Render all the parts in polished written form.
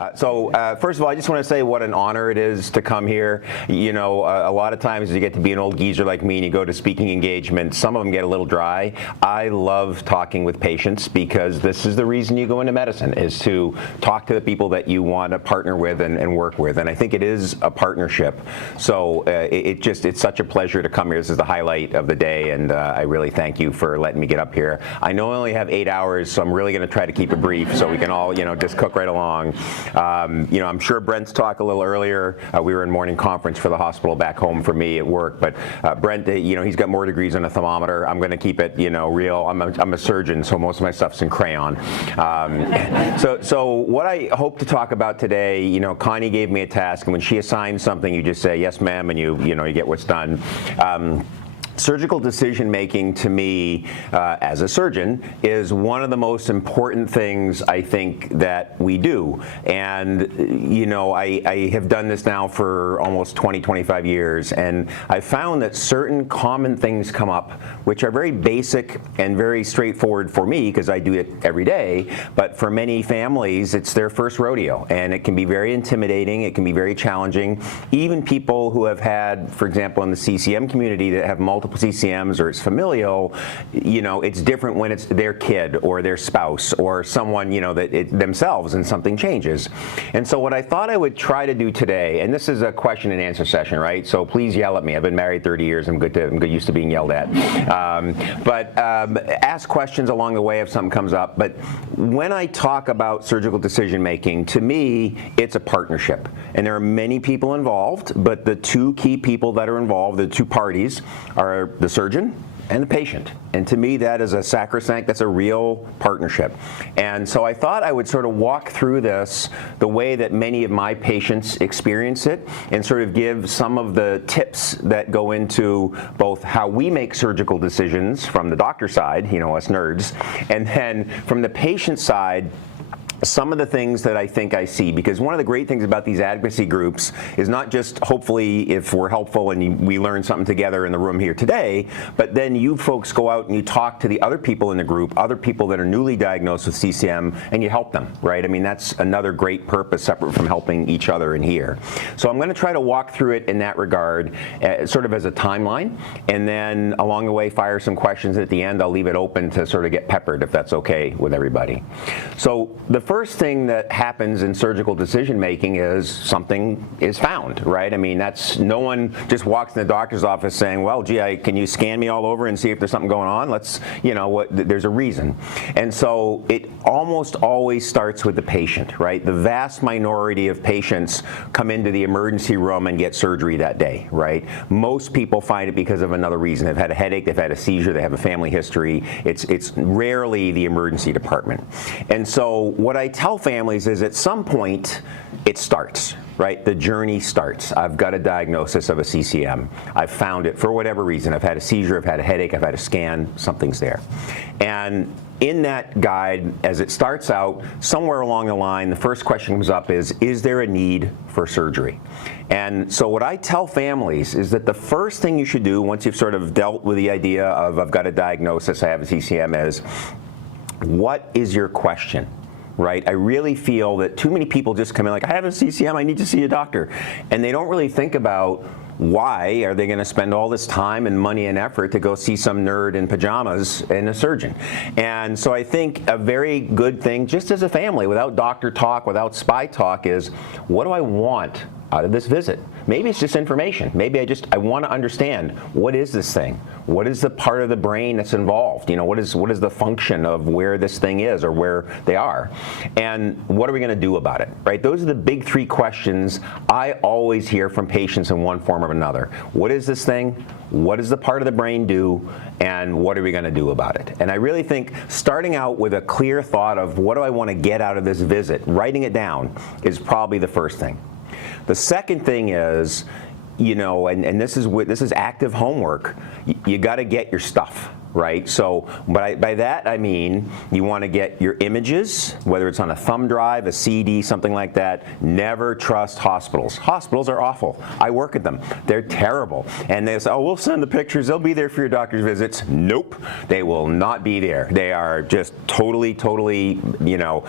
First of all, I just want to say what an honor it is to come here. You know, a lot of times you get to be an old geezer like me and you go to speaking engagements. Some of them get a little dry. I love talking with patients because this is the reason you go into medicine, is to talk to the people that you want to partner with and work with. And I think it is a partnership. So it's such a pleasure to come here. This is the highlight of the day, and I really thank you for letting me get up here. I know I only have 8 hours, so I'm really going to try to keep it brief so we can all, just cook right along. I'm sure Brent's talked a little earlier. We were in morning conference for the hospital back home for me at work, but Brent, he's got more degrees on a thermometer. I'm going to keep it, real. I'm a surgeon, so most of my stuff's in crayon. So what I hope to talk about today, Connie gave me a task, and when she assigns something, you just say yes, ma'am, and you get what's done. Surgical decision making, to me, as a surgeon, is one of the most important things I think that we do. And I have done this now for almost 25 years, and I found that certain common things come up which are very basic and very straightforward for me because I do it every day, but for many families it's their first rodeo, and it can be very intimidating, it can be very challenging. Even people who have had, for example, in the CCM community that have multiple CCMs or it's familial, it's different when it's their kid or their spouse or someone, themselves, and something changes. And so what I thought I would try to do today, and this is a question and answer session, right? So please yell at me. I've been married 30 years. I'm good used to being yelled at. But ask questions along the way if something comes up. But when I talk about surgical decision making, to me, it's a partnership. And there are many people involved, but the two key people that are involved, the two parties, are the surgeon and the patient. And to me, that is a sacrosanct, that's a real partnership. And so I thought I would sort of walk through this the way that many of my patients experience it, and sort of give some of the tips that go into both how we make surgical decisions from the doctor side, us nerds, and then from the patient side, some of the things that I think I see. Because one of the great things about these advocacy groups is not just, hopefully, if we're helpful and we learn something together in the room here today, but then you folks go out and you talk to the other people in the group, other people that are newly diagnosed with CCM, and you help them, right? I mean, that's another great purpose separate from helping each other in here. So I'm going to try to walk through it in that regard, sort of as a timeline, and then along the way fire some questions at the end. I'll leave it open to sort of get peppered if that's okay with everybody. So the first thing that happens in surgical decision making is something is found, right? I mean, no one just walks in the doctor's office saying, well, gee, can you scan me all over and see if there's something going on? There's a reason. And so it almost always starts with the patient, right? The vast minority of patients come into the emergency room and get surgery that day, right? Most people find it because of another reason. They've had a headache, they've had a seizure, they have a family history. It's rarely the emergency department. And so what I tell families is at some point it starts, right? The journey starts. I've got a diagnosis of a CCM. I've found it for whatever reason. I've had a seizure, I've had a headache, I've had a scan, something's there. And in that guide, as it starts out, somewhere along the line, the first question comes up is there a need for surgery? And so what I tell families is that the first thing you should do once you've sort of dealt with the idea of I've got a diagnosis, I have a CCM, is what is your question? Right? I really feel that too many people just come in like, I have a CCM, I need to see a doctor. And they don't really think about why are they going to spend all this time and money and effort to go see some nerd in pajamas and a surgeon. And so I think a very good thing, just as a family, without doctor talk, without spy talk, is what do I want out of this visit? Maybe it's just information. Maybe I want to understand, what is this thing? What is the part of the brain that's involved? What is the function of where this thing is or where they are? And what are we going to do about it, right? Those are the big three questions I always hear from patients in one form or another. What is this thing? What does the part of the brain do? And what are we going to do about it? And I really think starting out with a clear thought of what do I want to get out of this visit, writing it down, is probably the first thing. The second thing is, and this is active homework, you got to get your stuff. right? So by that I mean you want to get your images, whether it's on a thumb drive, a CD, something like that. Never trust hospitals. Hospitals are awful. I work at them. They're terrible. And they say, oh, we'll send the pictures. They'll be there for your doctor's visits. Nope. They will not be there. They are just totally, you know,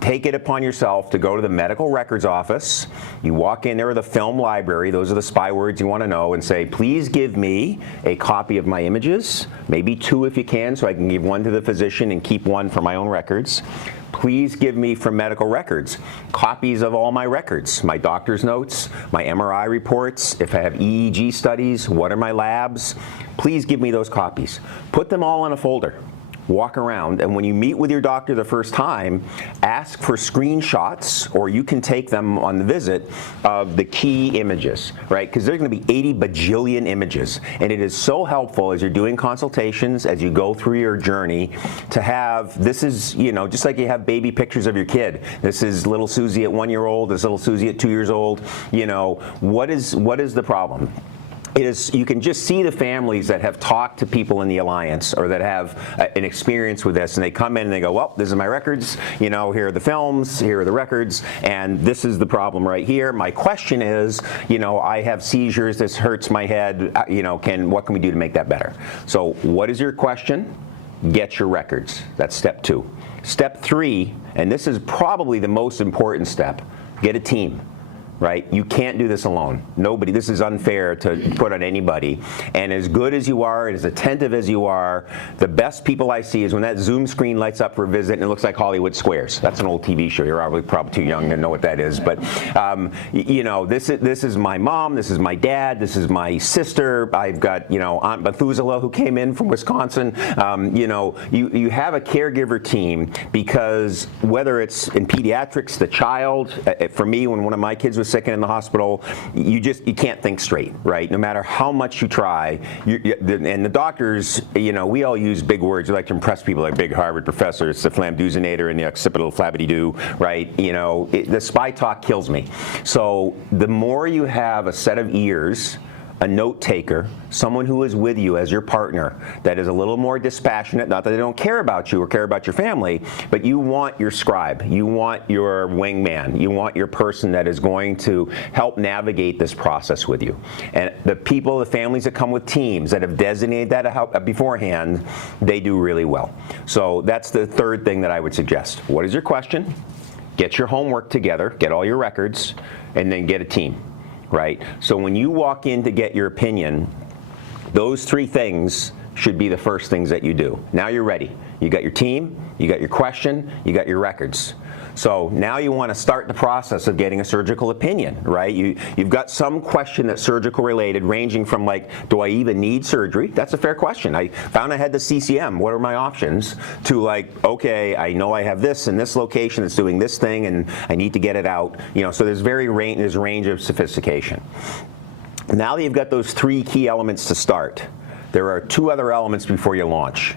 take it upon yourself to go to the medical records office. You walk in there with a film library. Those are the spy words you want to know, and say, please give me a copy of my images, maybe 2 if you can, so I can give 1 to the physician and keep 1 for my own records. Please give me from medical records copies of all my records, my doctor's notes, my MRI reports, if I have EEG studies, what are my labs. Please give me those copies. Put them all in a folder. Walk around, and when you meet with your doctor the first time, ask for screenshots, or you can take them on the visit, of the key images, right? Because there's going to be 80 bajillion images, and it is so helpful as you're doing consultations, as you go through your journey, to have, this is, you know, just like you have baby pictures of your kid. This is little Susie at 1 year old, this little Susie at 2 years old. You know, what is the problem? It is, you can just see the families that have talked to people in the Alliance or that have an experience with this, and they come in and they go, well, this is my records, you know, here are the films, here are the records, and this is the problem right here. My question is, you know, I have seizures, this hurts my head, you know, what can we do to make that better? So what is your question? Get your records. That's step 2. Step 3, and this is probably the most important step, get a team. Right? You can't do this alone. Nobody, this is unfair to put on anybody. And as good as you are, and as attentive as you are, the best people I see is when that Zoom screen lights up for a visit and it looks like Hollywood Squares. That's an old TV show. You're probably too young to know what that is. But you know, this is my mom, this is my dad, this is my sister. I've got, you know, Aunt Methuselah who came in from Wisconsin. You know, you have a caregiver team, because whether it's in pediatrics, the child, for me, when one of my kids was sick and in the hospital, you can't think straight, right? No matter how much you try, and the doctors, you know, we all use big words. We like to impress people, like big Harvard professor. It's the flamduzinator and the occipital flabby-doo, right? You know, the spy talk kills me. So the more you have a set of ears, a note taker, someone who is with you as your partner, that is a little more dispassionate, not that they don't care about you or care about your family, but you want your scribe, you want your wingman, you want your person that is going to help navigate this process with you. And the people, the families that come with teams that have designated that beforehand, they do really well. So that's the third thing that I would suggest. What is your question? Get your homework together, get all your records, and then get a team. Right? So when you walk in to get your opinion, those 3 things should be the first things that you do. Now you're ready. You got your team, you got your question, you got your records. So now you want to start the process of getting a surgical opinion, right? You've got some question that's surgical related, ranging from like, do I even need surgery? That's a fair question. I found I had the CCM. What are my options? To like, okay, I know I have this in this location that's doing this thing, and I need to get it out. You know, so there's there's range of sophistication. Now that you've got those 3 key elements to start, there are 2 other elements before you launch.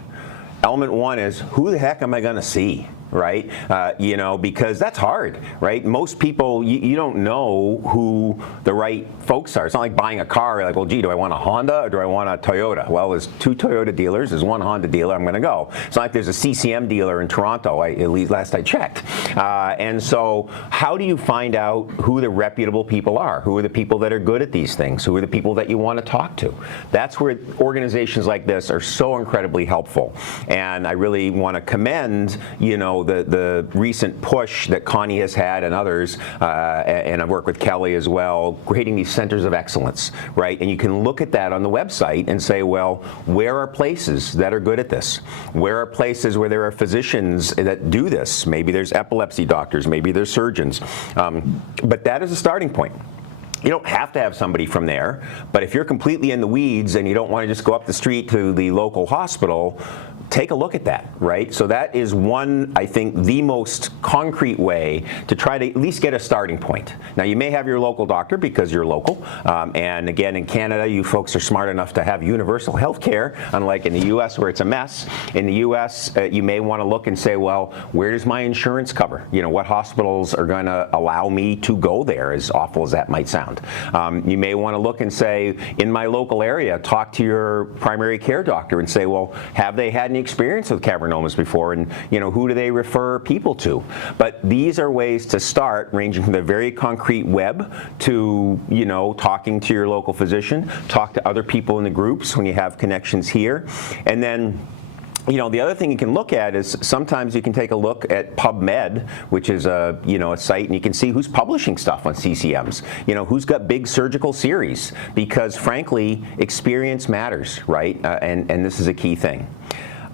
Element 1 is, who the heck am I going to see? Right? You know, because that's hard, right? Most people, you don't know who the right folks are. It's not like buying a car. You're like, well, gee, do I want a Honda or do I want a Toyota? Well, there's 2 Toyota dealers. There's 1 Honda dealer. I'm going to go. It's not like there's a CCM dealer in Toronto, at least last I checked. And so how do you find out who the reputable people are? Who are the people that are good at these things? Who are the people that you want to talk to? That's where organizations like this are so incredibly helpful. And I really want to commend, you know, the recent push that Connie has had and others, and I've worked with Kelly as well, creating these centers of excellence, right? And you can look at that on the website and say, well, where are places that are good at this? Where are places where there are physicians that do this? Maybe there's epilepsy doctors, maybe there's surgeons. But that is a starting point. You don't have to have somebody from there, but if you're completely in the weeds and you don't want to just go up the street to the local hospital, take a look at that, right? So that is one, I think, the most concrete way to try to at least get a starting point. Now, you may have your local doctor because you're local, and again, in Canada, you folks are smart enough to have universal health care, unlike in the U.S. where it's a mess. In the U.S., you may want to look and say, well, where does my insurance cover? You know, what hospitals are going to allow me to go there, as awful as that might sound. You may want to look and say, in my local area, talk to your primary care doctor and say, well, have they had any experience with cavernomas before, and you know, who do they refer people to? But these are ways to start, ranging from the very concrete web to, you know, talking to your local physician, talk to other people in the groups when you have connections here, and then, you know, the other thing you can look at is sometimes you can take a look at PubMed, which is a, you know, a site, and you can see who's publishing stuff on CCMs. You know, who's got big surgical series, because frankly, experience matters, right? And this is a key thing.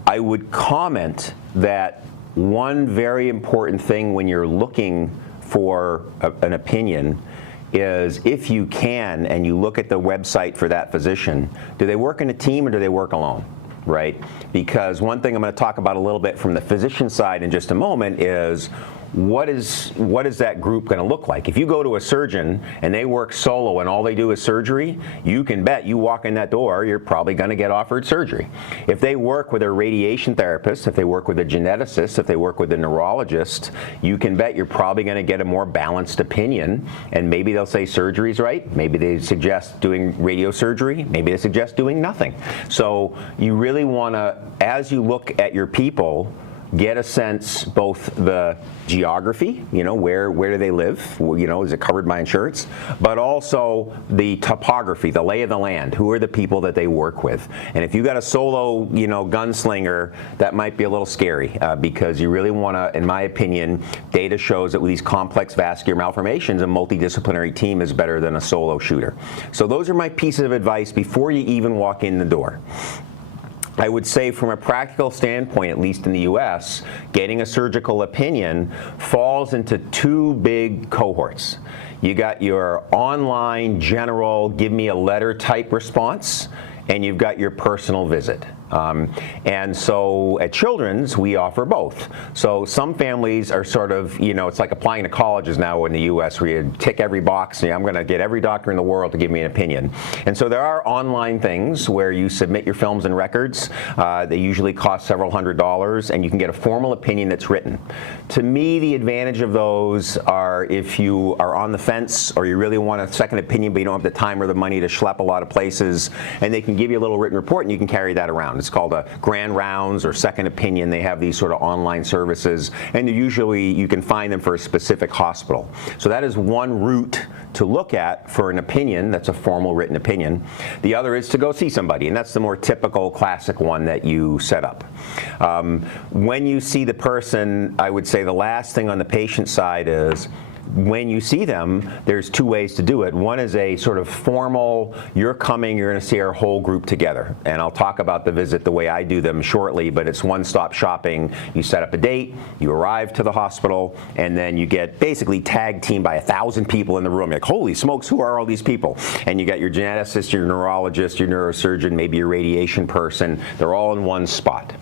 I would comment that one very important thing when you're looking for an opinion is, if you can, and you look at the website for that physician, do they work in a team or do they work alone? Right? Because one thing I'm going to talk about a little bit from the physician side in just a moment is, what is that group going to look like? If you go to a surgeon and they work solo and all they do is surgery, you can bet you walk in that door, you're probably going to get offered surgery. If they work with a radiation therapist, if they work with a geneticist, if they work with a neurologist, you can bet you're probably going to get a more balanced opinion, and maybe they'll say surgery's right, maybe they suggest doing radiosurgery, maybe they suggest doing nothing. So you really want to, as you look at your people, get a sense, both the geography, you know, where do they live, you know, is it covered by insurance, but also the topography, the lay of the land, who are the people that they work with. And if you got a solo, you know, gunslinger, that might be a little scary, because you really want to, in my opinion, data shows that with these complex vascular malformations, a multidisciplinary team is better than a solo shooter. So those are my pieces of advice before you even walk in the door. I would say, from a practical standpoint, at least in the US, getting a surgical opinion falls into two big cohorts. You got your online general, give me a letter type response, and you've got your personal visit. And so at Children's, we offer both. So some families are sort of, you know, it's like applying to colleges now in the U.S. where you tick every box, and I'm going to get every doctor in the world to give me an opinion. And so there are online things where you submit your films and records. They usually cost several $100s, and you can get a formal opinion that's written. To me, the advantage of those are if you are on the fence or you really want a second opinion, but you don't have the time or the money to schlep a lot of places, and they can give you a little written report, and you can carry that around. It's called a Grand Rounds or Second Opinion. They have these sort of online services, and usually you can find them for a specific hospital. So that is one route to look at for an opinion that's a formal written opinion. The other is to go see somebody, and that's the more typical classic one that you set up. When you see the person, I would say the last thing on the patient side is, when you see them, there's two ways to do it. One is a sort of formal, you're coming, you're going to see our whole group together. And I'll talk about the visit the way I do them shortly, but it's one-stop shopping. You set up a date, you arrive to the hospital, and then you get basically tag teamed by 1,000 people in the room. You're like, holy smokes, who are all these people? And you got your geneticist, your neurologist, your neurosurgeon, maybe your radiation person. They're all in one spot.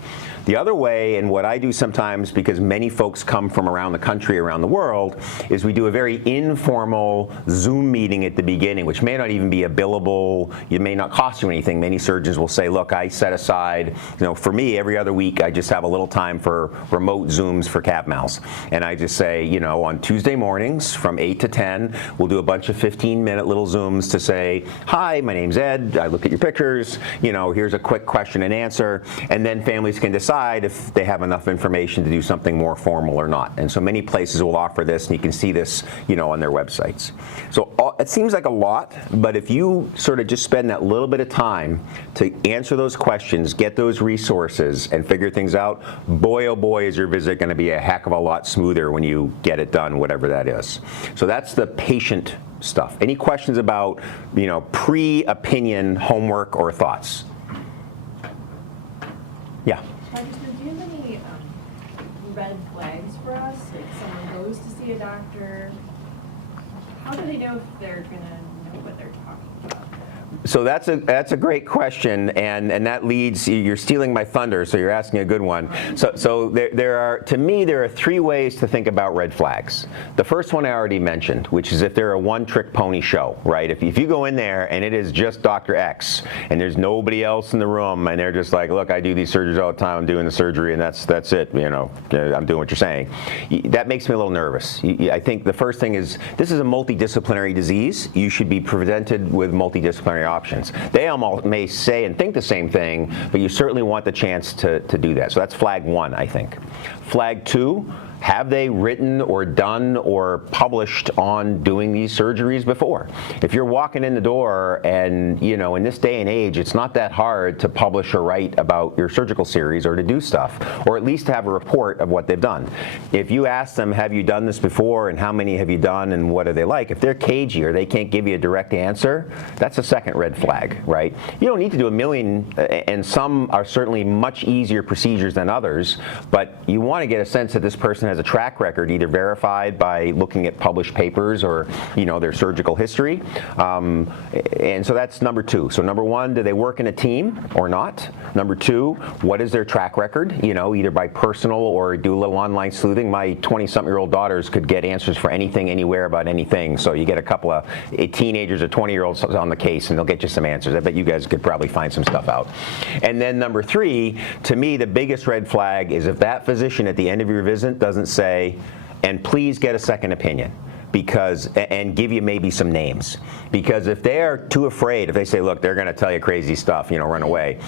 The other way, and what I do sometimes, because many folks come from around the country, around the world, is we do a very informal Zoom meeting at the beginning, which may not even be a billable, it may not cost you anything. Many surgeons will say, look, I set aside, you know, for me, every other week, I just have a little time for remote Zooms for cav mals. And I just say, you know, on Tuesday mornings from 8 to 10, we'll do a bunch of 15-minute little Zooms to say, hi, my name's Ed, I look at your pictures, you know, here's a quick question and answer, and then families can decide if they have enough information to do something more formal or not. And so many places will offer this, and you can see this, you know, on their websites. So it seems like a lot, but if you sort of just spend that little bit of time to answer those questions, get those resources, and figure things out, boy, oh boy, is your visit going to be a heck of a lot smoother when you get it done, whatever that is. So that's the patient stuff. Any questions about, you know, pre-opinion homework or thoughts? Yeah. Do you have any red flags for us? Like, someone goes to see a doctor, how do they know if they're going to know what they're talking about? So that's a great question, and that leads, you're stealing my thunder, so you're asking a good one. So there are 3 ways to think about red flags. The first one I already mentioned, which is if they're a one-trick pony show, right? If you go in there and it is just Dr. X and there's nobody else in the room and they're just like, look, I do these surgeries all the time, I'm doing the surgery and that's it, I'm doing what you're saying. That makes me a little nervous. I think the first thing is, this is a multidisciplinary disease. You should be presented with multidisciplinary options. They all may say and think the same thing, but you certainly want the chance to do that. So that's flag 1, I think. Flag 2, have they written or done or published on doing these surgeries before? If you're walking in the door and, in this day and age, it's not that hard to publish or write about your surgical series or to do stuff, or at least have a report of what they've done. If you ask them, have you done this before and how many have you done and what are they like? If they're cagey or they can't give you a direct answer, that's a second red flag, right? You don't need to do a million, and some are certainly much easier procedures than others, but you want to get a sense that this person has a track record, either verified by looking at published papers or their surgical history, and so that's number 2. So number 1, do they work in a team or not? Number 2, what is their track record? Either by personal or do a little online sleuthing. My 20-something-year-old daughters could get answers for anything, anywhere about anything. So you get a couple of teenagers or 20-year-olds on the case, and they'll get you some answers. I bet you guys could probably find some stuff out. And then number 3, to me, the biggest red flag is if that physician at the end of your visit doesn't say, and please get a second opinion, and give you maybe some names. Because if they are too afraid, if they say, look, they're going to tell you crazy stuff, run away,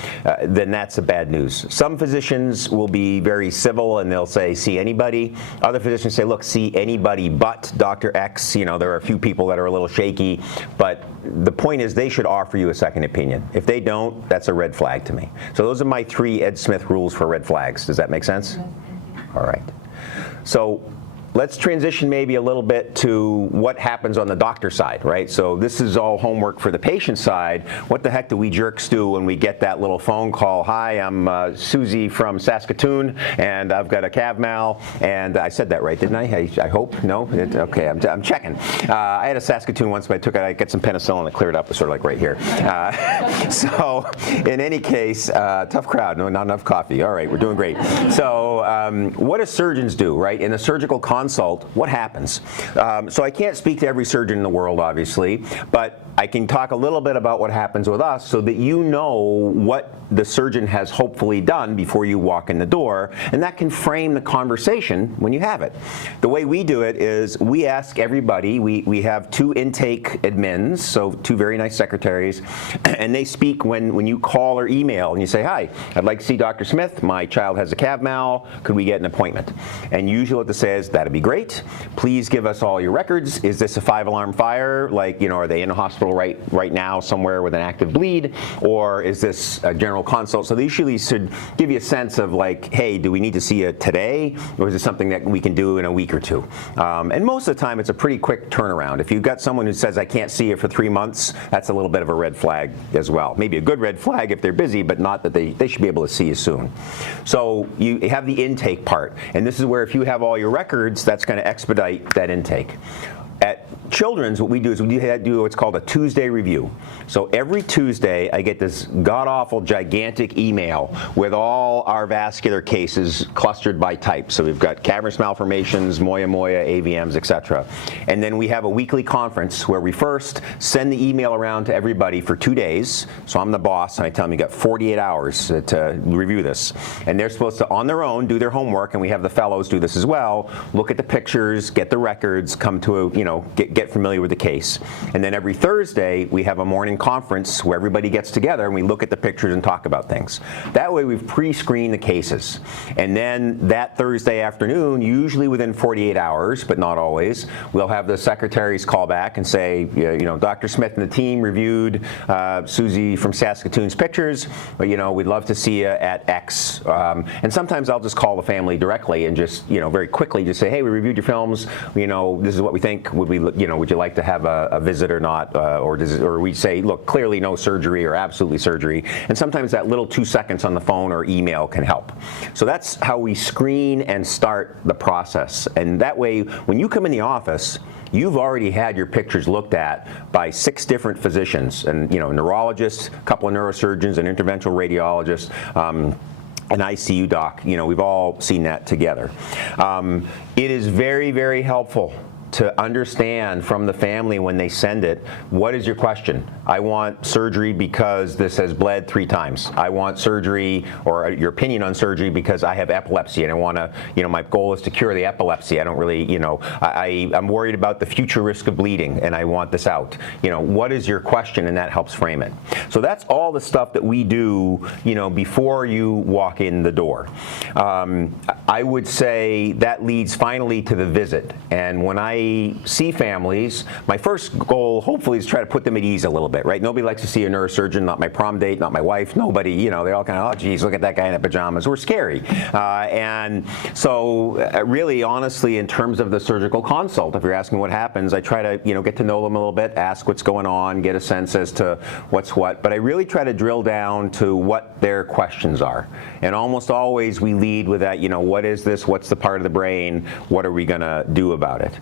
then that's the bad news. Some physicians will be very civil and they'll say, see anybody. Other physicians say, look, see anybody but Dr. X. There are a few people that are a little shaky, but the point is they should offer you a second opinion. If they don't, that's a red flag to me. So those are my 3 Ed Smith rules for red flags. Does that make sense? All right. So let's transition maybe a little bit to what happens on the doctor side, right? So this is all homework for the patient side. What the heck do we jerks do when we get that little phone call? Hi, I'm Susie from Saskatoon, and I've got a calf mal, and I said that right, didn't I hope? No? Okay, I'm checking. I had a Saskatoon once, but I got some penicillin and it cleared up. It was sort of like right here. So in any case, tough crowd, no, not enough coffee. All right, we're doing great. So what do surgeons do, right? In a surgical consult, what happens? So I can't speak to every surgeon in the world, obviously, but I can talk a little bit about what happens with us so that you know what the surgeon has hopefully done before you walk in the door, and that can frame the conversation when you have it. The way we do it is we ask everybody, we have 2 intake admins, so 2 very nice secretaries, and they speak when you call or email and you say, hi, I'd like to see Dr. Smith, my child has a calf mal, could we get an appointment? And usually what they say is, that'd be great, please give us all your records, is this a 5-alarm fire, like, are they in a hospital right now somewhere with an active bleed, or is this a general consult? So they usually should give you a sense of like, hey, do we need to see you today, or is it something that we can do in a week or 2? And most of the time it's a pretty quick turnaround. If you've got someone who says I can't see you for 3 months, that's a little bit of a red flag as well. Maybe a good red flag if they're busy, but not that they should be able to see you soon. So you have the intake part, and this is where if you have all your records, that's going to expedite that intake. At Children's, what we do is we do what's called a Tuesday review. So every Tuesday, I get this god-awful gigantic email with all our vascular cases clustered by type. So we've got cavernous malformations, moya, AVMs, etc. And then we have a weekly conference where we first send the email around to everybody for 2 days. So I'm the boss, and I tell them you got 48 hours to review this. And they're supposed to, on their own, do their homework, and we have the fellows do this as well, look at the pictures, get the records, come to a, get familiar with the case. And then every Thursday, we have a morning conference where everybody gets together and we look at the pictures and talk about things. That way we've pre-screened the cases. And then that Thursday afternoon, usually within 48 hours, but not always, we'll have the secretaries call back and say, Dr. Smith and the team reviewed Susie from Saskatoon's pictures, but we'd love to see you at X. And sometimes I'll just call the family directly and just, very quickly just say, hey, we reviewed your films, this is what we think, would you like to have a visit or not, or we say, look, clearly no surgery or absolutely surgery, and sometimes that little 2 seconds on the phone or email can help. So that's how we screen and start the process, and that way when you come in the office, you've already had your pictures looked at by 6 different physicians, and neurologists, a couple of neurosurgeons, an interventional radiologist, an ICU doc. We've all seen that together. It is very, very helpful to understand from the family when they send it, what is your question? I want surgery because this has bled 3 times. I want surgery, or your opinion on surgery, because I have epilepsy and I want to, my goal is to cure the epilepsy. I don't really, I'm worried about the future risk of bleeding and I want this out. What is your question? And that helps frame it. So that's all the stuff that we do, before you walk in the door. I would say that leads finally to the visit. And when I see families, my first goal hopefully is try to put them at ease a little bit, right? Nobody likes to see a neurosurgeon, not my prom date, not my wife, nobody, they all kind of, oh geez, look at that guy in the pajamas. We're scary. And so really, honestly, in terms of the surgical consult, if you're asking what happens, I try to, get to know them a little bit, ask what's going on, get a sense as to what's what, but I really try to drill down to what their questions are. And almost always we lead with that, what is this? What's the part of the brain? What are we going to do about it?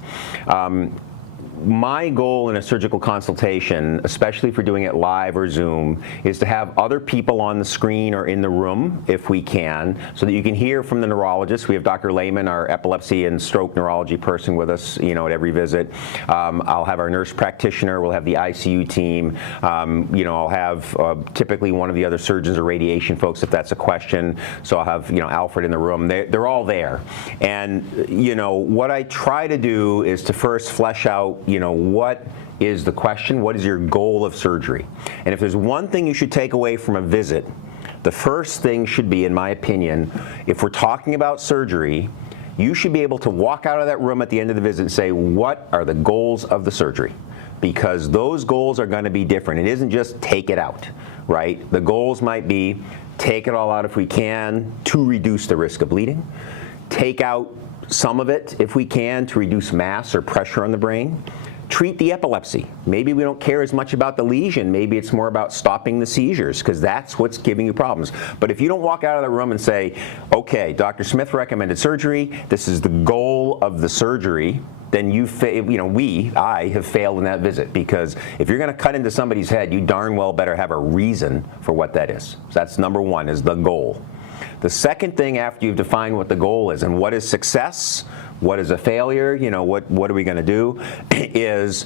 My goal in a surgical consultation, especially if we're doing it live or Zoom, is to have other people on the screen or in the room, if we can, so that you can hear from the neurologist. We have Dr. Lehman, our epilepsy and stroke neurology person, with us, at every visit. I'll have our nurse practitioner. We'll have the ICU team. I'll have typically one of the other surgeons or radiation folks, if that's a question. So I'll have, Alfred in the room. They're all there. And, what I try to do is to first flesh out, what is the question? What is your goal of surgery? And if there's one thing you should take away from a visit, the first thing should be, in my opinion, if we're talking about surgery, you should be able to walk out of that room at the end of the visit and say, what are the goals of the surgery? Because those goals are going to be different. It isn't just take it out, right? The goals might be take it all out if we can to reduce the risk of bleeding, take out some of it if we can to reduce mass or pressure on the brain, treat the epilepsy. Maybe we don't care as much about the lesion. Maybe it's more about stopping the seizures, because that's what's giving you problems. But if you don't walk out of the room and say, okay, Dr. Smith recommended surgery, this is the goal of the surgery, then I have failed in that visit, because if you're going to cut into somebody's head, you darn well better have a reason for what that is. So that's number one, is the goal. The second thing, after you've defined what the goal is and what is success, what is a failure, what are we going to do, is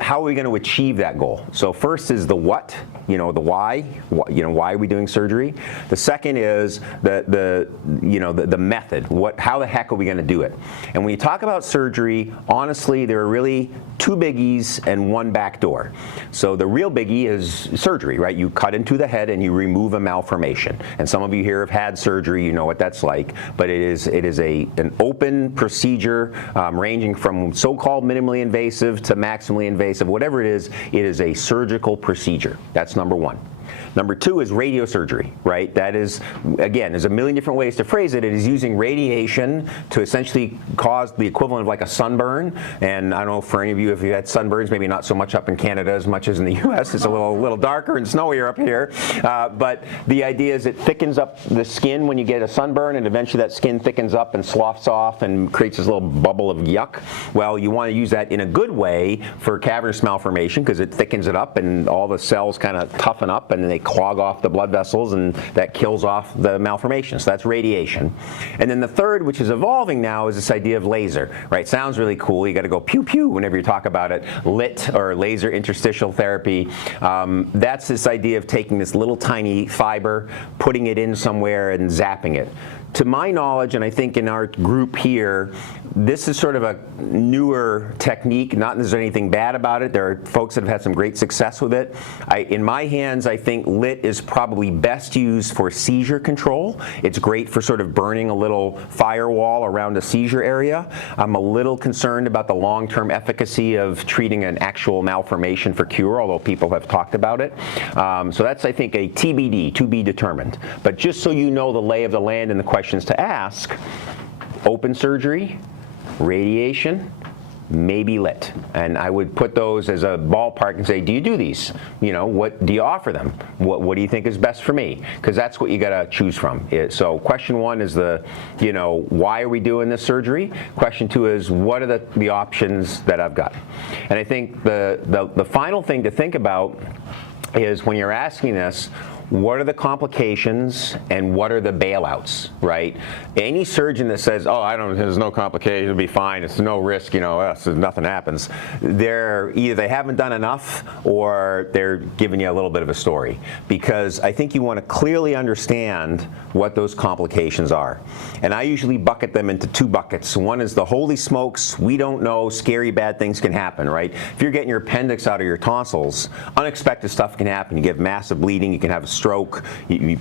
how are we going to achieve that goal? So first is the what, the why, why are we doing surgery? The second is the method. How the heck are we going to do it? And when you talk about surgery, honestly, there are really 2 biggies and 1 back door. So the real biggie is surgery, right? You cut into the head and you remove a malformation. And some of you here have had surgery, you know what that's like. But it is an open procedure ranging from so-called minimally invasive to maximally invasive, whatever it is a surgical procedure. That's number 1. Number 2 is radiosurgery, right? That is, again, there's a million different ways to phrase it. It is using radiation to essentially cause the equivalent of like a sunburn. And I don't know, for any of you, if you had sunburns, maybe not so much up in Canada as much as in the US. It's a little darker and snowier up here. But the idea is it thickens up the skin when you get a sunburn, and eventually that skin thickens up and sloughs off and creates this little bubble of yuck. Well, you want to use that in a good way for cavernous malformation, because it thickens it up and all the cells kind of toughen up and they clog off the blood vessels, and that kills off the malformation. So that's radiation. And then the third, which is evolving now, is this idea of laser, right? Sounds really cool. You got to go pew pew whenever you talk about it. LIT, or laser interstitial therapy. That's this idea of taking this little tiny fiber, putting it in somewhere and zapping it. To my knowledge, and I think in our group here, this is sort of a newer technique. Not that there's anything bad about it. There are folks that have had some great success with it. In my hands, I think LIT is probably best used for seizure control. It's great for sort of burning a little firewall around a seizure area. I'm a little concerned about the long-term efficacy of treating an actual malformation for cure, although people have talked about it. So that's, I think, a TBD, to be determined. But just so you know the lay of the land and the questions to ask: open surgery, radiation, maybe lit. And I would put those as a ballpark and say, do you do these? What do you offer them? What do you think is best for me? Because that's what you got to choose from. So question one is why are we doing this surgery? Question two is, what are the options that I've got? And I think the final thing to think about is when you're asking this, what are the complications and what are the bailouts, right? Any surgeon that says, oh, there's no complication, it'll be fine, it's no risk, nothing happens, either they haven't done enough or they're giving you a little bit of a story. Because I think you want to clearly understand what those complications are. And I usually bucket them into two buckets. One is the holy smokes, we don't know, scary bad things can happen, right? If you're getting your appendix out of your tonsils, unexpected stuff can happen. You get massive bleeding, you can have a stroke,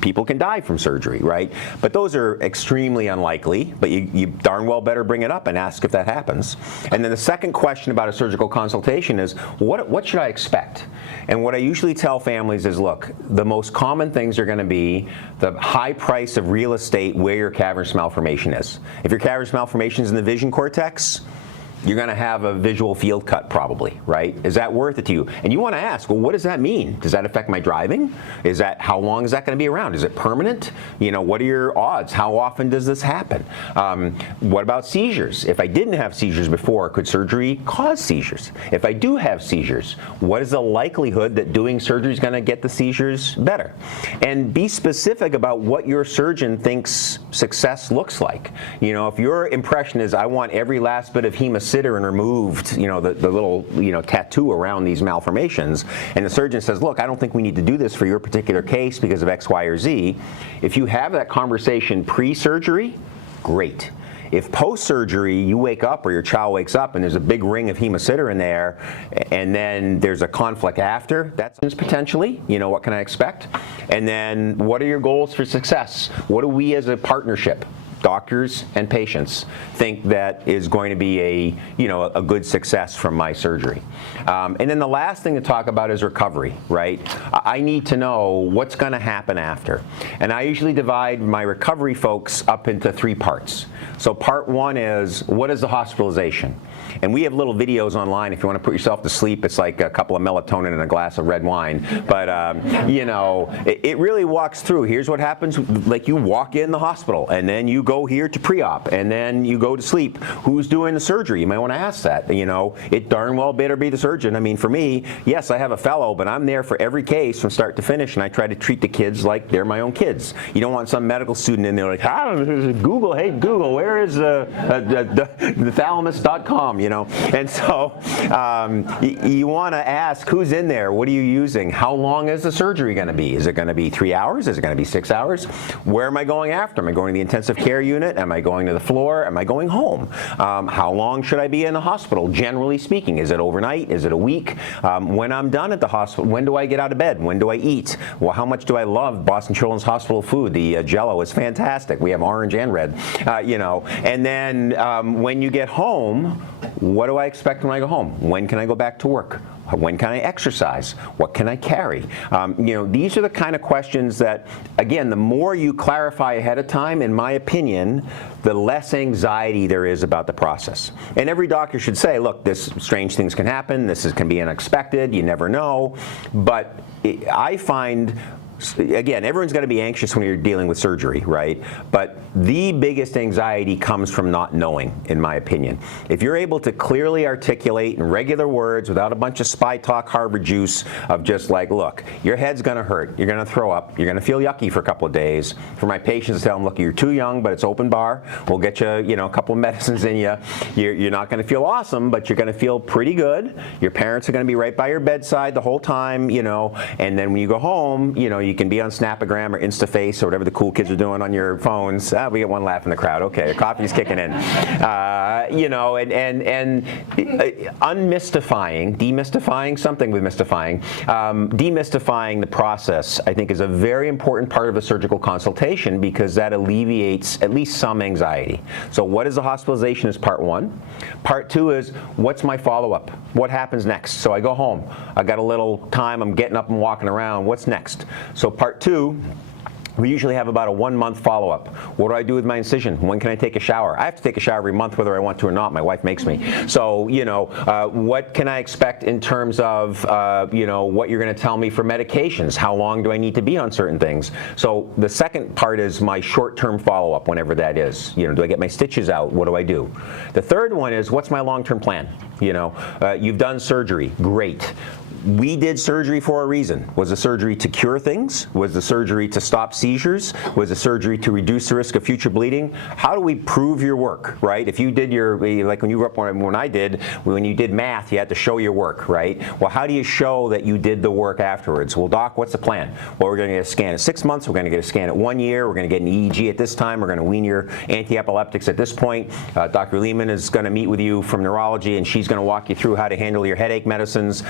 people can die from surgery, right? But those are extremely unlikely, but you darn well better bring it up and ask if that happens. And then the second question about a surgical consultation is, what should I expect? And what I usually tell families is, look, the most common things are going to be the high price of real estate where your cavernous malformation is. If your cavernous malformation is in the vision cortex, you're going to have a visual field cut probably, right? Is that worth it to you? And you want to ask, well, what does that mean? Does that affect my driving? How long is that going to be around? Is it permanent? What are your odds? How often does this happen? What about seizures? If I didn't have seizures before, could surgery cause seizures? If I do have seizures, what is the likelihood that doing surgery is going to get the seizures better? And be specific about what your surgeon thinks success looks like. If your impression is, I want every last bit of hemocyte and removed, the little, tattoo around these malformations, and the surgeon says, look, I don't think we need to do this for your particular case because of X, Y, or Z. If you have that conversation pre-surgery, great. If post-surgery you wake up or your child wakes up and there's a big ring of hemocyte in there and then there's a conflict after, that's potentially, what can I expect? And then what are your goals for success? What do we as a partnership, doctors and patients, think that is going to be a good success from my surgery? And then the last thing to talk about is recovery, right? I need to know what's going to happen after. And I usually divide my recovery folks up into three parts. So part one is, what is the hospitalization? And we have little videos online if you want to put yourself to sleep. It's like a couple of melatonin and a glass of red wine. But, it really walks through. Here's what happens. Like, you walk in the hospital and then you go here to pre-op and then you go to sleep. Who's doing the surgery? You might want to ask that. It darn well better be the surgeon. I mean, for me, yes, I have a fellow, but I'm there for every case from start to finish, and I try to treat the kids like they're my own kids. You don't want some medical student in there like, Google, hey, Google, where is the thalamus.com, And so you want to ask, who's in there? What are you using? How long is the surgery going to be? Is it going to be 3 hours? Is it going to be 6 hours? Where am I going after? Am I going to the intensive care unit? Am I going to the floor? Am I going home? How long should I be in the hospital, generally speaking? Is it overnight? Is it a week? When I'm done at the hospital, when do I get out of bed? When do I eat? Well, how much do I love Boston Children's Hospital food? The Jell-O is fantastic. We have orange and red, And then when you get home, what do I expect when I go home? When can I go back to work? When can I exercise? What can I carry? These are the kind of questions that, again, the more you clarify ahead of time, in my opinion, the less anxiety there is about the process. And every doctor should say, look, strange things can happen. This can be unexpected. You never know. But I find, again, everyone's going to be anxious when you're dealing with surgery, right? But the biggest anxiety comes from not knowing, in my opinion. If you're able to clearly articulate in regular words without a bunch of spy talk Harvard juice of just like, look, your head's going to hurt, you're going to throw up, you're going to feel yucky for a couple of days. For my patients, tell them, look, you're too young, but it's open bar. We'll get you, a couple of medicines in you. You're not going to feel awesome, but you're going to feel pretty good. Your parents are going to be right by your bedside the whole time, and then when you go home, you can be on Snapagram or InstaFace or whatever the cool kids are doing on your phones. We get one laugh in the crowd. Okay, the coffee's kicking in. Demystifying something with mystifying. Demystifying the process, I think, is a very important part of a surgical consultation because that alleviates at least some anxiety. So what is the hospitalization is part one. Part two is, what's my follow-up? What happens next? So I go home. I got a little time. I'm getting up and walking around. What's next? So part two We usually have about a 1-month follow-up. What do I do with my incision? When can I take a shower? I have to take a shower every month whether I want to or not. My wife makes me. So, what can I expect in terms of, what you're going to tell me for medications? How long do I need to be on certain things? So the second part is my short-term follow-up, whenever that is. Do I get my stitches out? What do I do? The third one is, what's my long-term plan? You've done surgery. Great. We did surgery for a reason. Was the surgery to cure things? Was the surgery to stop seizures? Was the surgery to reduce the risk of future bleeding? How do we prove your work, right? If you did like when you grew up, when you did math, you had to show your work, right? Well, how do you show that you did the work afterwards? Well, doc, what's the plan? Well, we're going to get a scan at 6 months. We're going to get a scan at 1 year. We're going to get an EEG at this time. We're going to wean your anti-epileptics at this point. Dr. Lehman is going to meet with you from neurology, and she's going to walk you through how to handle your headache medicines.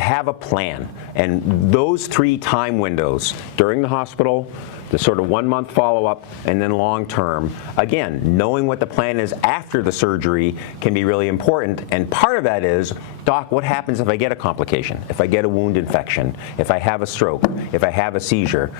Have a plan. And those 3 time windows during the hospital, the sort of 1-month follow-up, and then long-term, again, knowing what the plan is after the surgery can be really important. And part of that is, doc, what happens if I get a complication? If I get a wound infection? If I have a stroke? If I have a seizure?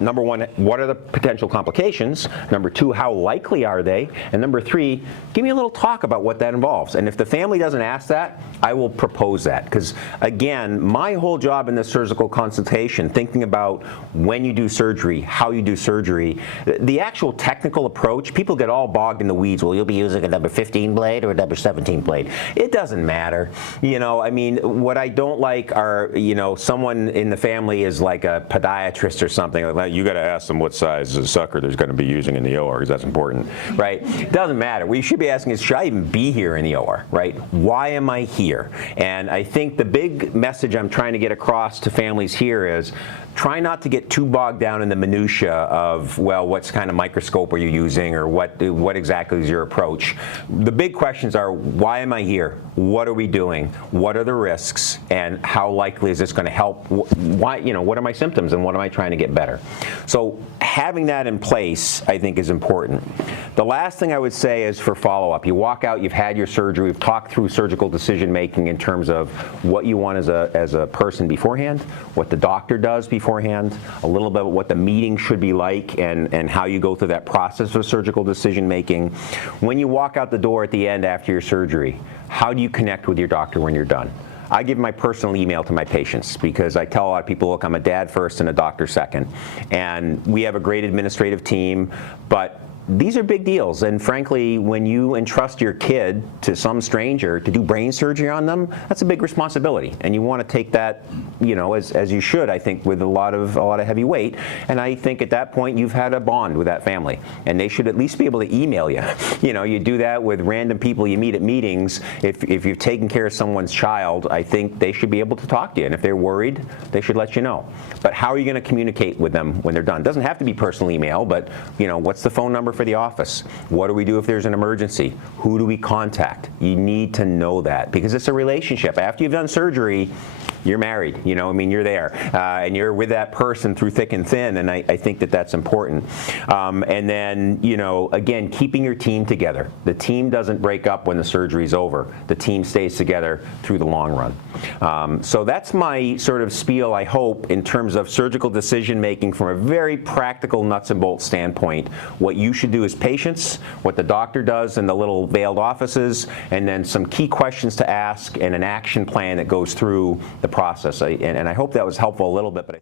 Number 1, what are the potential complications? Number 2, how likely are they? And number 3, give me a little talk about what that involves. And if the family doesn't ask that, I will propose that. Because again, my whole job in the surgical consultation, thinking about when you do surgery, how you do surgery, the actual technical approach, people get all bogged in the weeds. Well, you'll be using a number 15 blade or a number 17 blade. It doesn't matter. What I don't like are, someone in the family is like a podiatrist or something. Like, you got to ask them what size of sucker there's going to be using in the OR, because that's important, right? It doesn't matter. What you should be asking is, should I even be here in the OR, right? Why am I here? And I think the big message I'm trying to get across to families here is, try not to get too bogged down in the minutia of, well, what kind of microscope are you using, or what exactly is your approach. The big questions are, why am I here? What are we doing? What are the risks? And how likely is this going to help? Why, what are my symptoms, and what am I trying to get better? So having that in place, I think, is important. The last thing I would say is for follow-up. You walk out, you've had your surgery, we've talked through surgical decision making in terms of what you want as a person beforehand, what the doctor does beforehand, a little bit of what the meeting should be like, and how you go through that process of surgical decision making. When you walk out the door at the end after your surgery, how do you connect with your doctor when you're done? I give my personal email to my patients, because I tell a lot of people, look, I'm a dad first and a doctor second. And we have a great administrative team, but these are big deals, and frankly, when you entrust your kid to some stranger to do brain surgery on them, that's a big responsibility, and you want to take that, as you should, I think, with a lot of heavy weight. And I think at that point you've had a bond with that family, and they should at least be able to email you. You do that with random people you meet at meetings. If you've taken care of someone's child, I think they should be able to talk to you, and if they're worried, they should let you know. But how are you going to communicate with them when they're done? It doesn't have to be personal email, but what's the phone number for the office? What do we do if there's an emergency? Who do we contact? You need to know that, because it's a relationship. After you've done surgery, you're married, you're there, and you're with that person through thick and thin, and I think that that's important. And then, again, keeping your team together. The team doesn't break up when the surgery's over. The team stays together through the long run. So that's my sort of spiel, I hope, in terms of surgical decision making from a very practical nuts and bolts standpoint. What you should do as patients, what the doctor does in the little veiled offices, and then some key questions to ask and an action plan that goes through the process. And I hope that was helpful a little bit. But